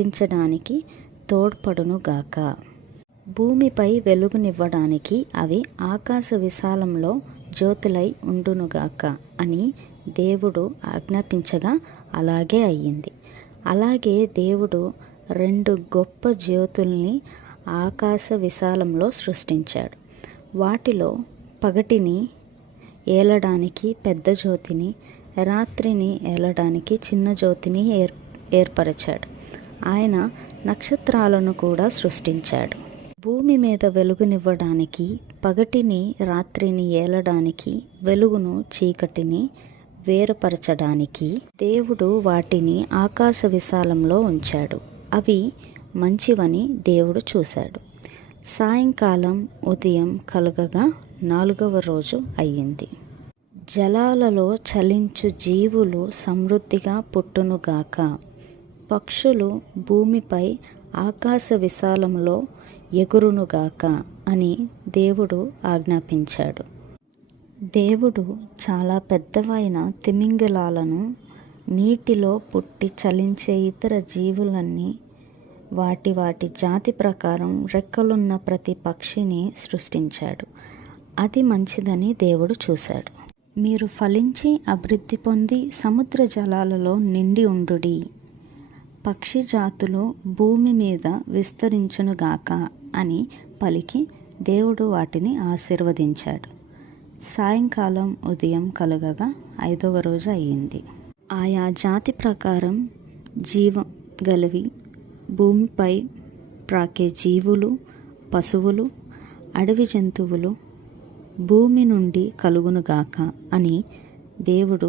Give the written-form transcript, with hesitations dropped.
దించడానికి తోడ్పడునుగాక. భూమిపై వెలుగునివ్వడానికి అవి ఆకాశ విశాలంలో జ్యోతులై ఉండునుగాక అని దేవుడు ఆజ్ఞాపించగా అలాగే అయ్యింది. అలాగే దేవుడు 2 గొప్ప జ్యోతుల్ని ఆకాశ విశాలంలో సృష్టించాడు. వాటిలో పగటిని ఏలడానికి పెద్ద జ్యోతిని, రాత్రిని ఏలడానికి చిన్న జ్యోతిని ఏర్పరిచాడు. ఆయన నక్షత్రాలను కూడా సృష్టించాడు. భూమి మీద వెలుగునివ్వడానికి, పగటిని రాత్రిని ఏలడానికి, వెలుగును చీకటిని వేరుపరచడానికి దేవుడు వాటిని ఆకాశ విశాలంలో ఉంచాడు. అవి మంచివని దేవుడు చూశాడు. సాయంకాలం ఉదయం కలుగగా 4వ రోజు అయ్యింది. జలాలలో చలించు జీవులు సమృద్ధిగా పుట్టునుగాక. పక్షులు భూమిపై ఆకాశ విశాలంలో ఎగురునుగాక అని దేవుడు ఆజ్ఞాపించాడు. దేవుడు చాలా పెద్దవైన తిమింగలాలను, నీటిలో పుట్టి చలించే ఇతర జీవులన్నీ, వాటి వాటి జాతి ప్రకారం రెక్కలున్న ప్రతి పక్షిని సృష్టించాడు. అది మంచిదని దేవుడు చూశాడు. మీరు ఫలించి అభివృద్ధి పొంది సముద్ర జలాలలో నిండి ఉండుడి. పక్షి జాతులు భూమి మీద విస్తరించునుగాక అని పలికి దేవుడు వాటిని ఆశీర్వదించాడు. సాయంకాలం ఉదయం కలుగగా 5వ రోజు అయ్యింది. ఆయా జాతి ప్రకారం జీవం గలవి, భూమిపై ప్రాకే జీవులు, పశువులు, అడవి జంతువులు భూమి నుండి కలుగునుగాక అని దేవుడు